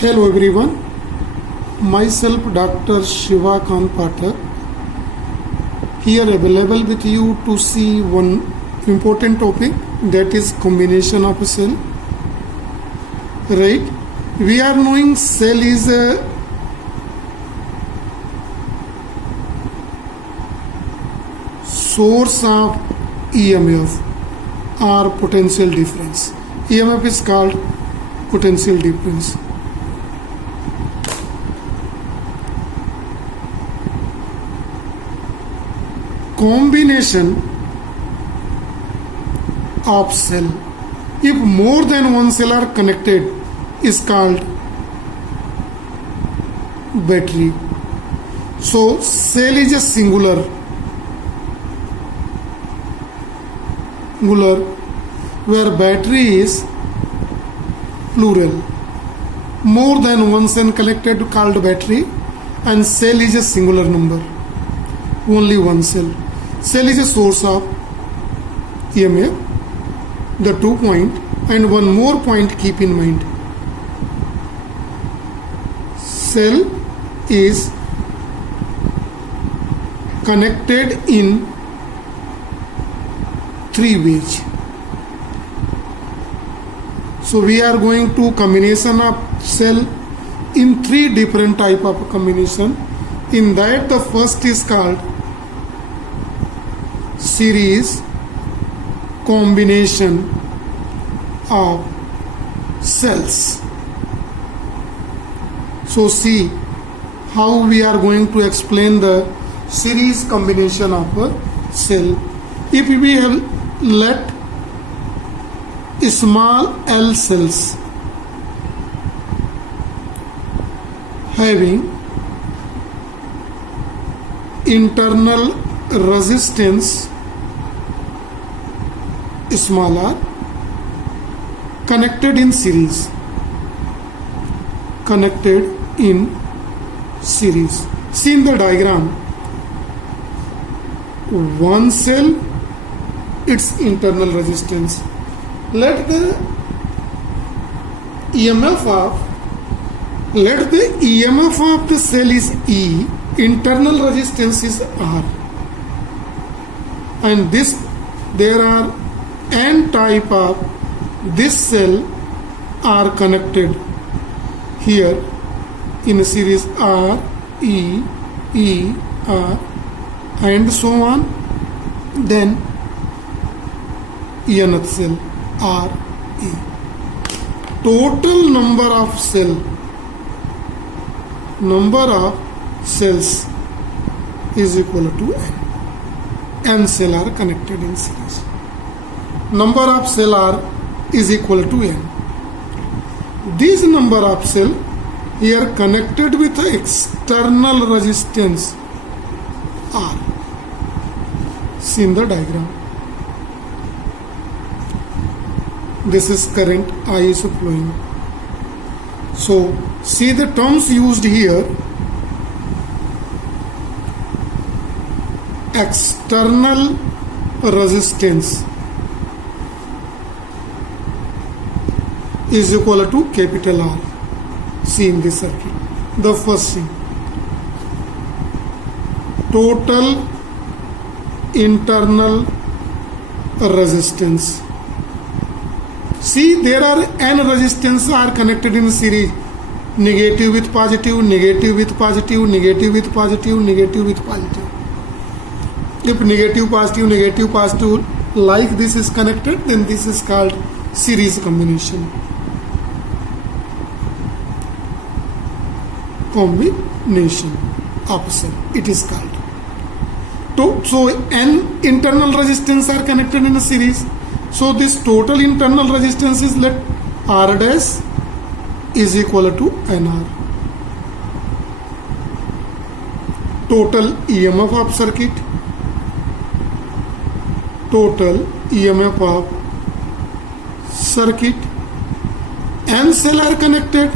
Hello everyone, myself Dr. Shiva Kant Pathak here available with you to see one important topic, that is combination of a cell. Right, we are knowing cell is a source of EMF or potential difference. EMF is called potential difference. Combination of cell, if more than one cell are connected, is called battery. So cell is a singular, where battery is plural. More than one cell connected called battery, and cell is a singular number, only one cell. Cell is a source of EMF. The 2 point and one more point keep in mind. Cell is connected in 3 ways. So we are going to combination of cell in 3 different type of combination. In that, the first is called series combination of cells. So see how we are going to explain the series combination of a cell. If we have let small L cells having internal resistance small r connected in series, see in the diagram, one cell, its internal resistance. Let the EMF of the cell is E, internal resistance is R, and there are N type of this cell are connected here in a series R, E, E, R, and so on. Then nth cell R, E. Total number of cells is equal to N. N cell are connected in series. Number of cell are is equal to N. This number of cell here connected with external resistance R. See in the diagram. This is current, I is flowing. So see the terms used here. External resistance is equal to capital R. See in this circuit. The first thing, total internal resistance. See, there are N resistance are connected in series. Negative with positive, negative with positive, negative with positive, negative with positive. If negative positive like this is connected, then this is called series combination. Of cell, it is called. So N internal resistance are connected in a series. So this total internal resistance is let R dash is equal to NR. Total EMF of circuit. N cell are connected.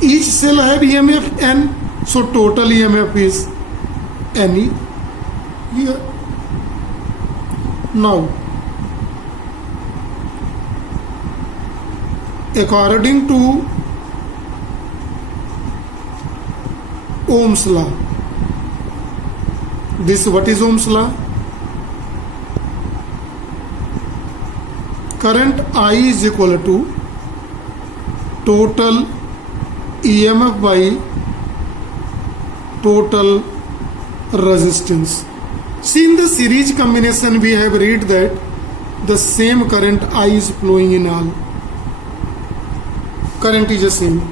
Each cell have EMF N. So total EMF is NE here. Now according to Ohm's law. This, what is Ohm's law? Current I is equal to total EMF by total resistance. See, in the series combination we have read that the same current I is flowing in all. Current is the same.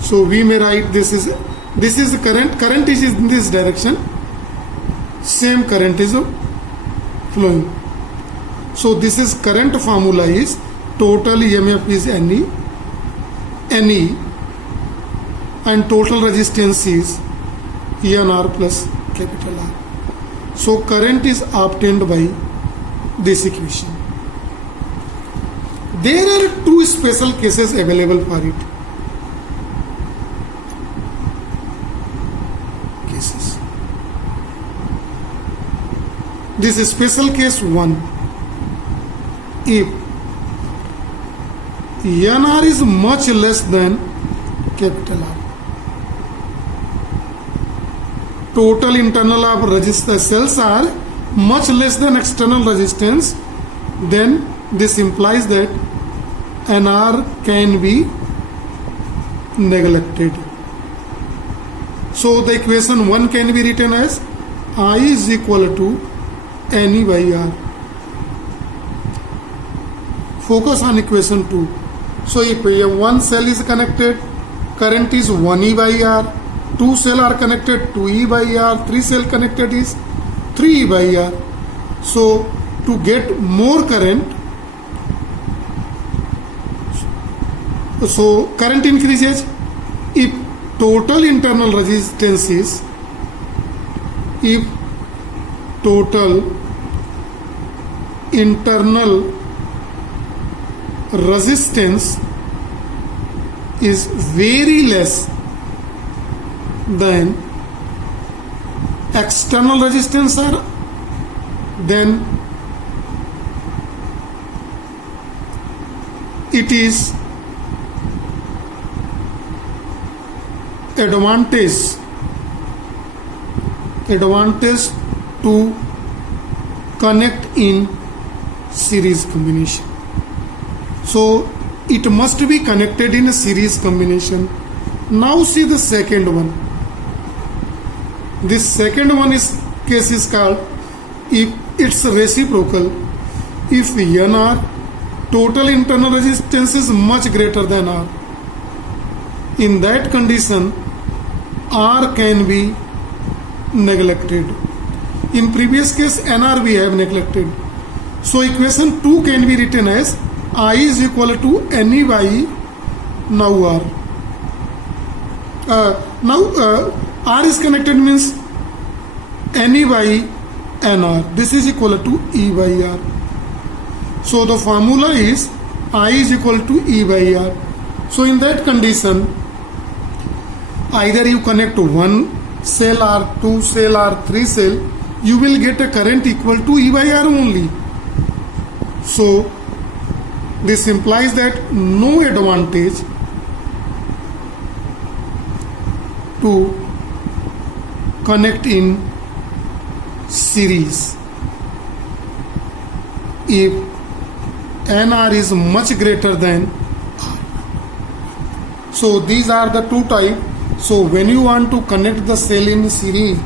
So we may write this is the current is in this direction, same current is flowing. So this is current formula is total EMF is NE and total resistance is ENR plus capital R. So current is obtained by this equation. There are two special cases available for it. Cases. This is special case 1. If NR is much less than capital R, total internal of resistance cells are much less than external resistance, then this implies that NR can be neglected. So the equation 1 can be written as I is equal to NE by R. Focus on equation 2. So if one cell is connected, current is 1E by R, 2 cells are connected, 2E by R, 3 cells connected is 3E by R. So to get more current, so current increases if total internal resistance is, if total internal resistance is very less than external resistance are, then it is advantage to connect in series combination. So it must be connected in a series combination. Now see the second one. This second one is case is called if it's reciprocal. If NR total internal resistance is much greater than R, in that condition R can be neglected. In previous case NR we have neglected. So equation 2 can be written as I is equal to NE by now R. R is connected means NE by NR. This is equal to E by R. So the formula is I is equal to E by R. So in that condition, either you connect one cell or 2 cell or 3 cell, you will get a current equal to E by R only. So this implies that no advantage to connect in series if NR is much greater than R. So these are the two types. So when you want to connect the cell in series,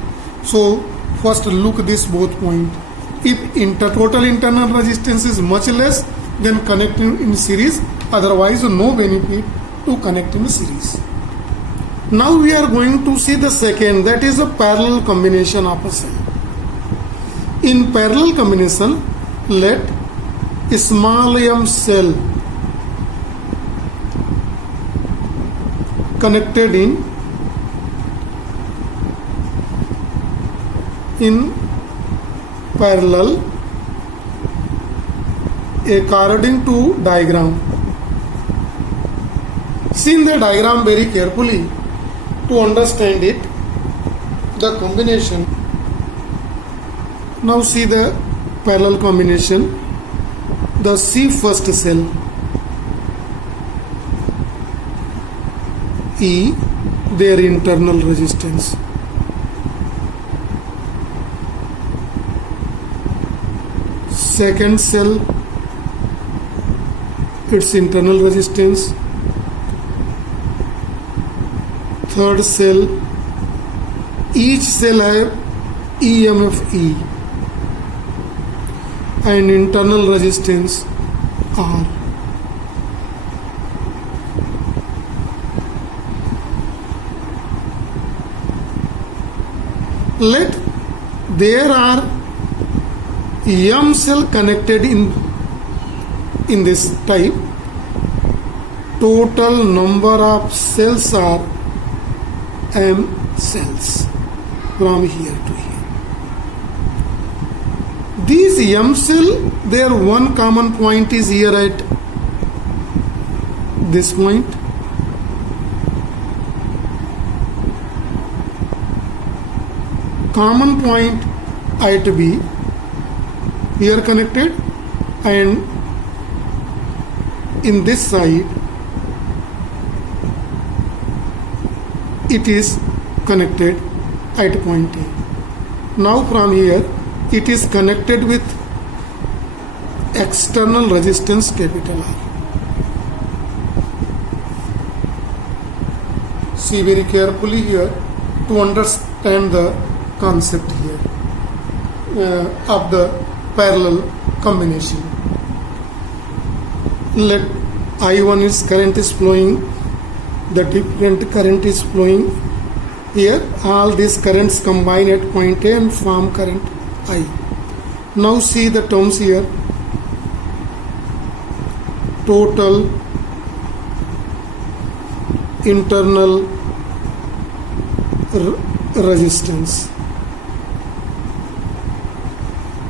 so first look this both point. If total internal resistance is much less, then connect in series, otherwise no benefit to connect in series. Now we are going to see the second, that is a parallel combination of a cell. In parallel combination, let small m cell connected in parallel according to diagram. See in the diagram very carefully to understand it, the combination. Now see the parallel combination. The C first cell, E, their internal resistance. Second cell, its internal resistance. Third cell, each cell have EMF E and internal resistance R. Let there are M cell connected in this type. Total number of cells are M cells from here to here. These M cell, their one common point is here at this point. Common point at B here connected, and in this side it is connected at point A. Now from here it is connected with external resistance capital R. See very carefully here to understand the concept here of the parallel combination. Let I1 is current is flowing, the different current is flowing here. All these currents combine at point A and form current I. Now see the terms here. Total internal resistance.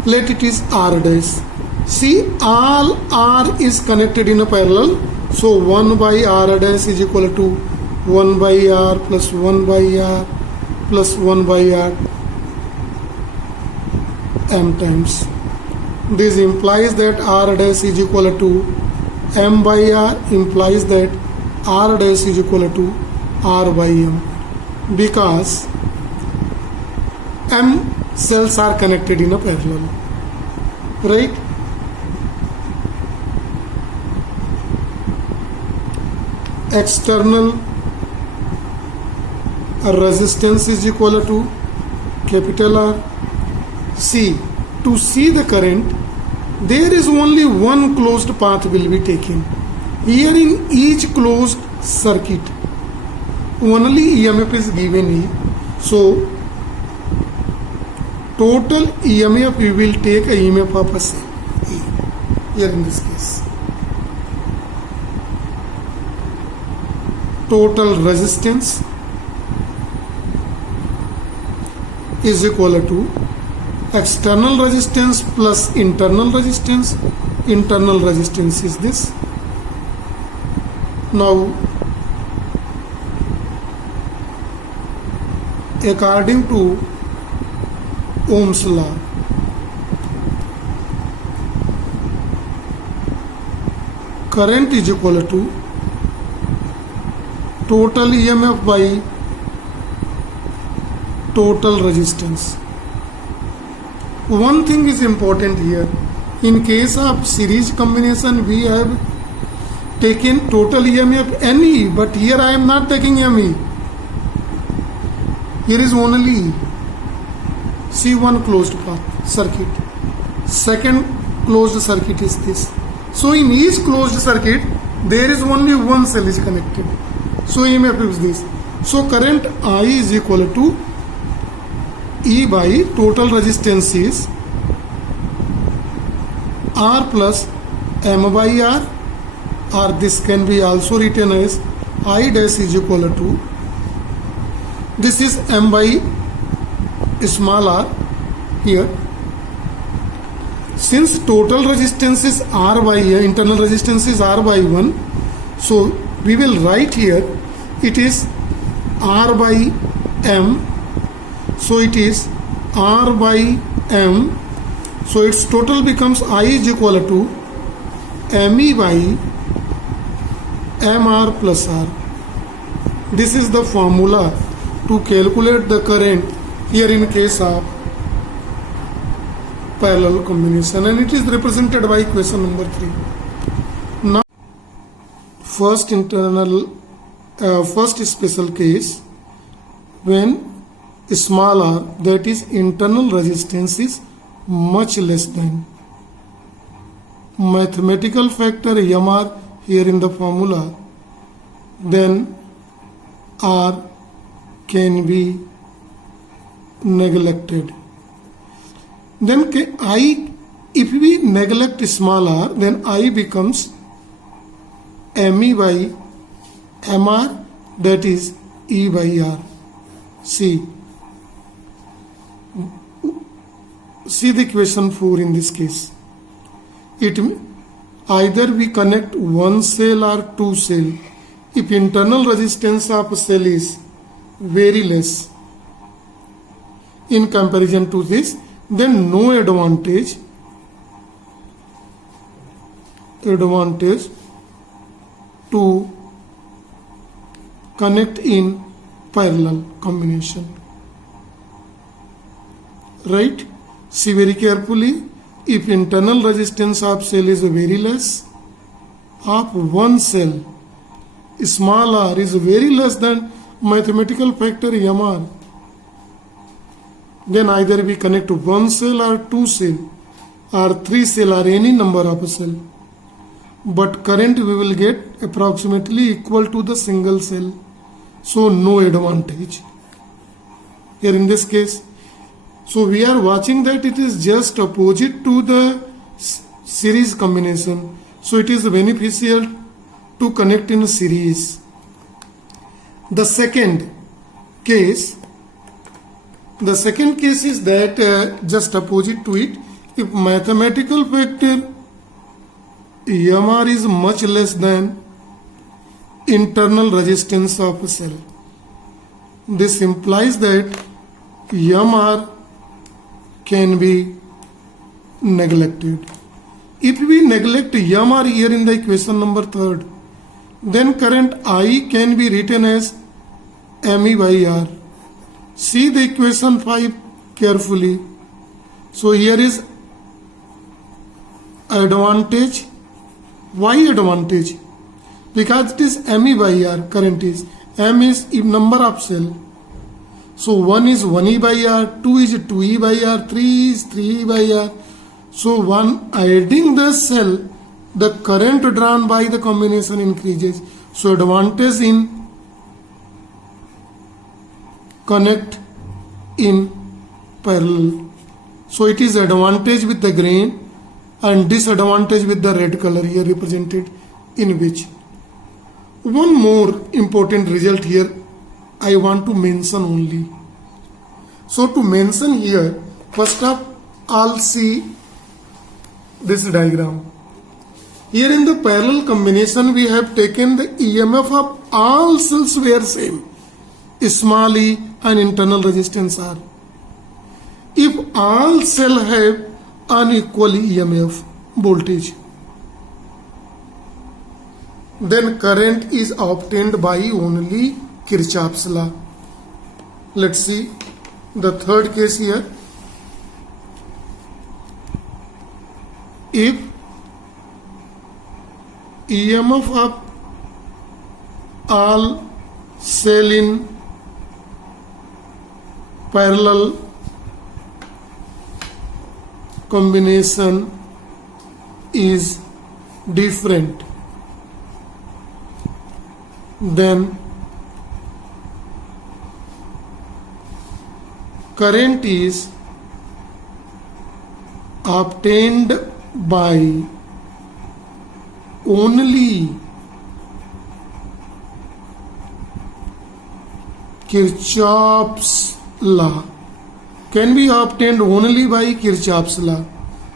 Let it is R dash. See, all R is connected in a parallel. So 1 by R dash is equal to 1 by R plus 1 by R plus 1 by R M times. This implies that R dash is equal to M by R, implies that R dash is equal to R by M, because M cells are connected in a parallel, right? External resistance is equal to capital R. See, to see the current, there is only one closed path will be taken. Here in each closed circuit, only EMF is given E. So, total EMF we will take a EMF of a cell E here in this case. Total resistance is equal to external resistance plus internal resistance. Internal resistance is this. Now, according to Ohm's law, current is equal to total EMF by total resistance. One thing is important here. In case of series combination, we have taken total EMF NE, but here I am not taking ME. Here is only E. See, one closed path circuit. Second closed circuit is this. So in each closed circuit, there is only one cell is connected. So EMF is this. So current I is equal to E by total resistance is R plus M by R, or this can be also written as I dash is equal to, this is M by small r here. Since total resistance is R by internal resistance is R by 1, so we will write here it is R by M. So it is R by M. So its total becomes I is equal to ME by MR plus R. This is the formula to calculate the current here in case of parallel combination, and it is represented by equation number 3. Now, first special case, when small r, that is internal resistance, is much less than mathematical factor mr here in the formula, then r can be neglected. Then I, if we neglect small r, then I becomes me by mr, that is E by r. See the equation 4 in this case. It either we connect one cell or two cell. If internal resistance of cell is very less in comparison to this, then no advantage to connect in parallel combination. Right? See very carefully. If internal resistance of cell is very less, of one cell, small r is very less than mathematical factor mr, then either we connect one cell or two cell or three cell or any number of cell, but current we will get approximately equal to the single cell, so no advantage here in this case. So we are watching that it is just opposite to the series combination, so it is beneficial to connect in series. The second case is that just opposite to it, if mathematical factor mr is much less than internal resistance of a cell. This implies that mr can be neglected. If we neglect mr here in the equation number 3, then current I can be written as me by r. See the equation 5 carefully. So here is advantage. Why advantage? Because it is me by r. Current is m is number of cell. So 1 is 1e by r, 2 is 2e by r, 3 is 3e by r. So one adding the cell, the current drawn by the combination increases. So advantage in connect in parallel. So it is advantage with the green and disadvantage with the red color here represented in which. One more important result here I want to mention only. So to mention here, first of all see this diagram. Here in the parallel combination we have taken the EMF of all cells were same, small e and internal resistance R. If all cells have unequal EMF voltage, then current is obtained by only Kirchhoff's law. Let's see the third case here. If EMF of all cell in parallel combination is different, then current is obtained by only Kirchhoff's law, can be obtained only by Kirchhoff's law,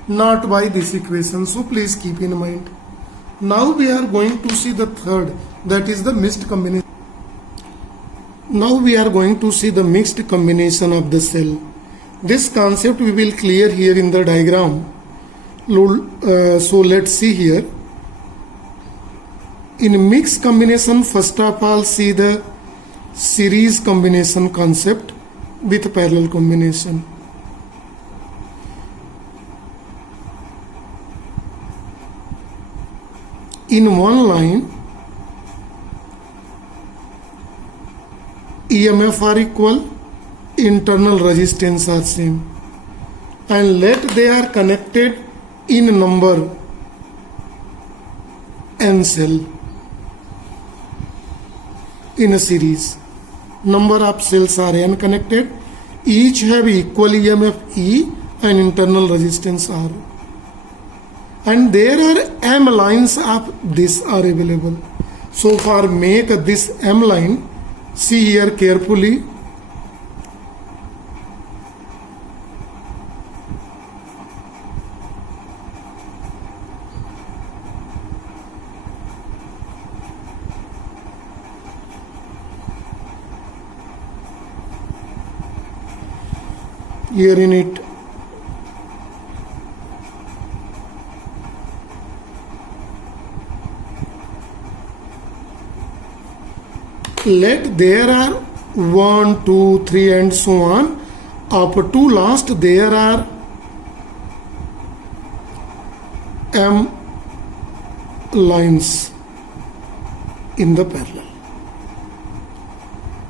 not by this equation. So please keep in mind. Now we are going to see the third, that is the mixed combination. Now we are going to see the mixed combination of the cell. This concept we will clear here in the diagram. So let's see here. In mixed combination, first of all see the series combination concept with parallel combination. In one line, EMF are equal, internal resistance are same, and let they are connected in number n cell in a series. Number of cells are n connected, each have equal EMF E and internal resistance R, and there are M lines of this are available. So for make this M line, see here carefully. Here in it, let there are 1, 2, 3 and so on. Up to last there are M lines in the parallel.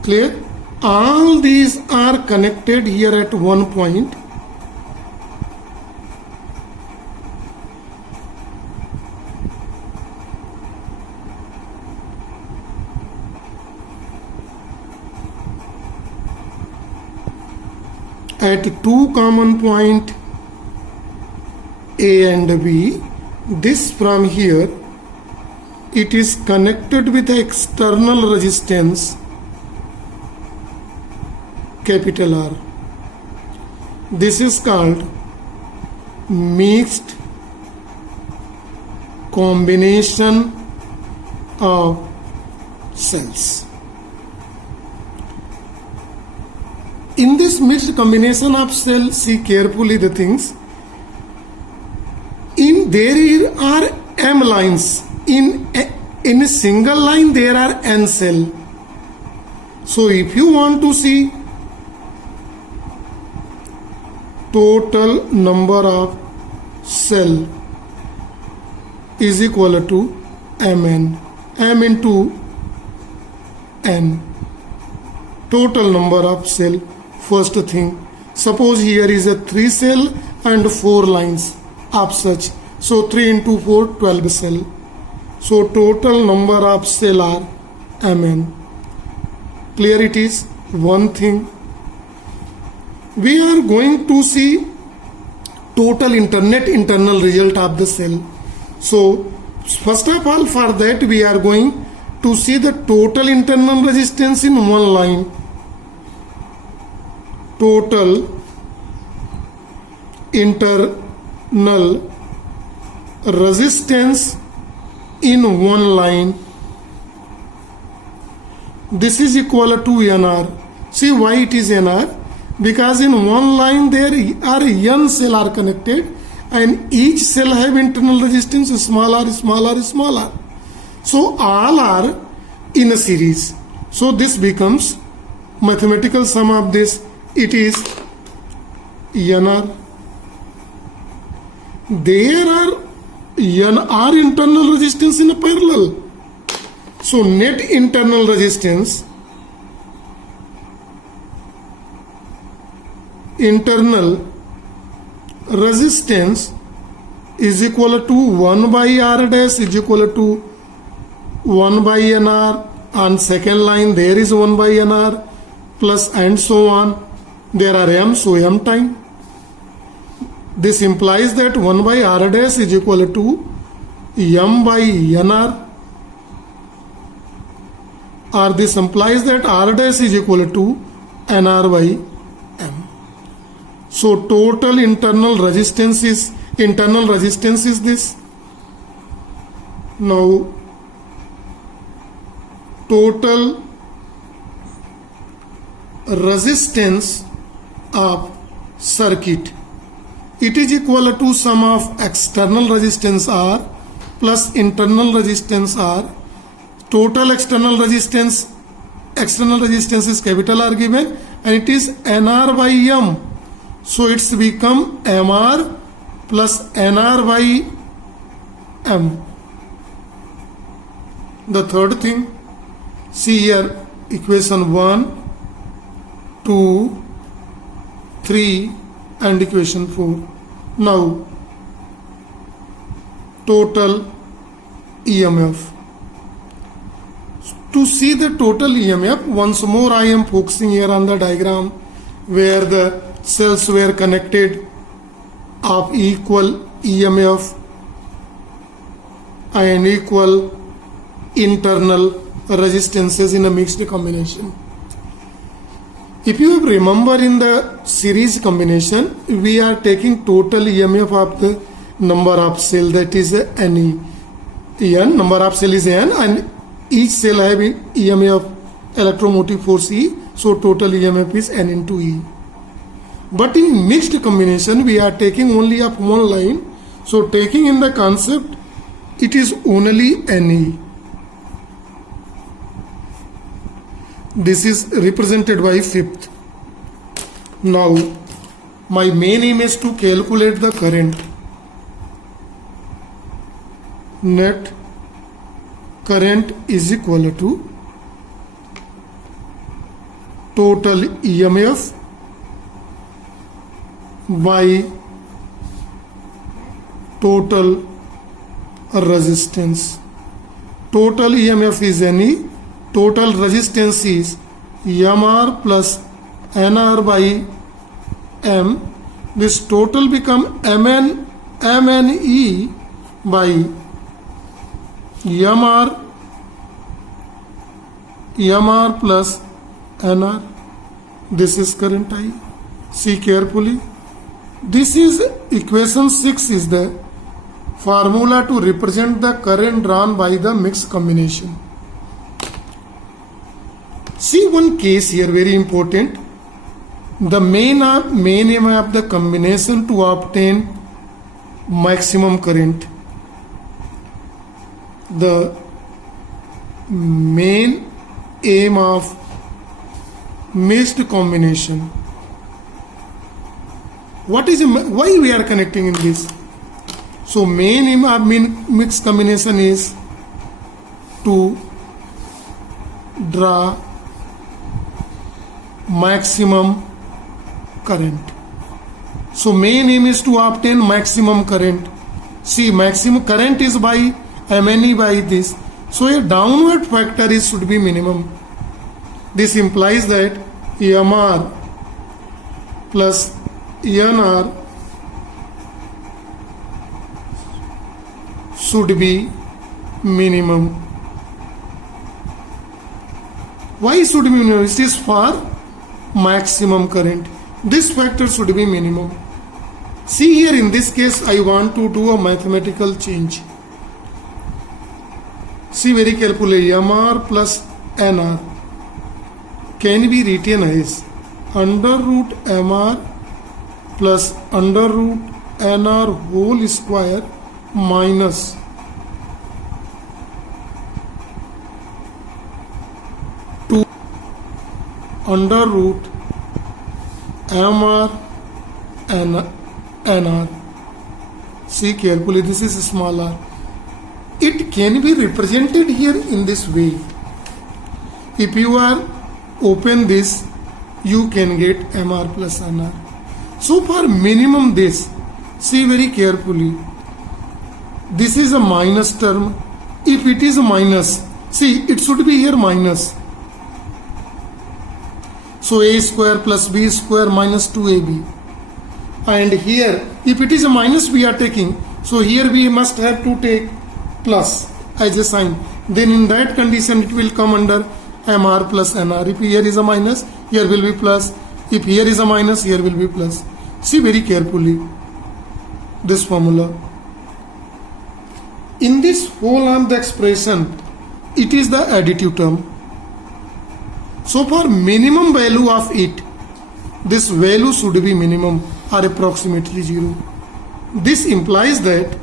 Clear? All these are connected here at one point. At two common point A and B, this from here, it is connected with the external resistance capital R. This is called mixed combination of cells. In this mixed combination of cells, see carefully the things. There are M lines. In a single line there are N cells. So if you want to see total number of cell is equal to Mn, M into N, total number of cell. First thing, suppose here is a 3 cell and 4 lines of such, so 3 into 4, 12 cell. So total number of cell are Mn. Clear it is? One thing. We are going to see total internal result of the cell. So first of all, for that we are going to see the total internal resistance in one line. Total internal resistance in one line. This is equal to Nr. See why it is Nr? Because in one line there are n cell are connected and each cell have internal resistance smaller. So all are in a series. So this becomes mathematical sum of this. It is Nr. There are Nr internal resistance in a parallel. So net internal resistance is equal to 1 by R dash is equal to 1 by Nr. On second line there is 1 by Nr plus and so on. There are M, so M time. This implies that 1 by R dash is equal to M by Nr, or this implies that R dash is equal to Nr by M. So total internal resistance is this. Now total resistance of circuit, it is equal to sum of external resistance R plus internal resistance R. Total external resistance external resistance is capital R given, and it is NR by M. So it's become MR plus NR by M. The third thing, see here equation 1, 2, 3 and equation 4. Now total EMF. To see the total EMF, once more I am focusing here on the diagram where the cells were connected of equal EMF and equal internal resistances in a mixed combination. If you remember, in the series combination, we are taking total EMF of the number of cell, that is NE. N, number of cell is N, and each cell have EMF electromotive force E, so total EMF is N into E. But in mixed combination, we are taking only of one line, so taking in the concept, it is only NE. This is represented by fifth. Now, my main aim is to calculate the current. Net current is equal to total EMF by total resistance. Total EMF is NE, total resistance is MR plus NR by M. This total become MNE by MR plus NR. This is current I. See carefully. This is equation 6 is the formula to represent the current drawn by the mixed combination. See one case here, very important. The main aim of the combination to obtain maximum current. The main aim of mixed combination. Why we are connecting in this? So main aim of mixed combination is to draw maximum current. So main aim is to obtain maximum current. See, maximum current is by MNE by this. So a downward factor should be minimum. This implies that EMR plus ENR should be minimum. Why should be minimum? It is for maximum current. This factor should be minimum. See here, in this case I want to do a mathematical change. See very carefully, MR plus NR can be written as under root MR plus under root NR whole square minus under root MR and NR. See carefully, this is small r. It can be represented here in this way. If you are open this, you can get MR plus NR. So for minimum this, see very carefully, this is a minus term. If it is a minus, see it should be here minus. So a square plus b square minus 2ab. And here, if it is a minus we are taking, so here we must have to take plus as a sign. Then in that condition it will come under MR plus NR. If here is a minus, here will be plus. If here is a minus, here will be plus. See very carefully this formula. In this whole of the expression, it is the additive term. So for minimum value of it, this value should be minimum or approximately 0. This implies that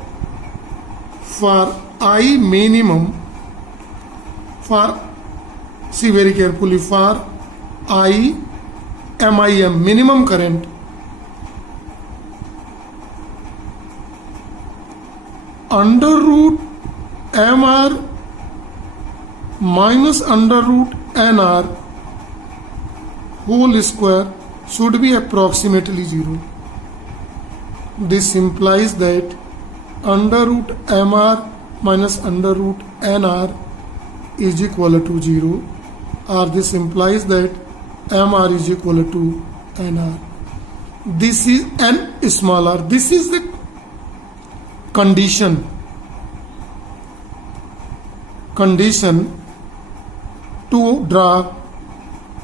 for I minimum, for See very carefully. For MIM, minimum current, under root MR minus under root NR whole square should be approximately 0. This implies that under root MR minus under root NR is equal to 0, or this implies that MR is equal to NR. This is N smaller. This is the condition to draw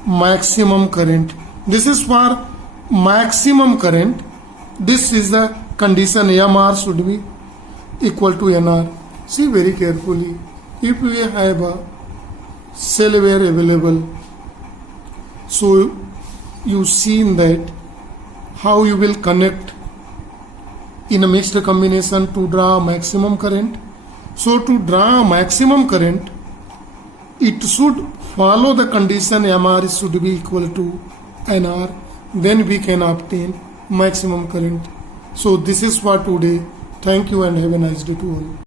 maximum current. This is for maximum current. This is the condition. MR should be equal to NR. See very carefully. If we have a cell wire available, so you seen that how you will connect in a mixed combination to draw maximum current. So to draw maximum current, it should follow the condition MR should be equal to NR. Then we can obtain maximum current. So this is for today. Thank you and have a nice day to all.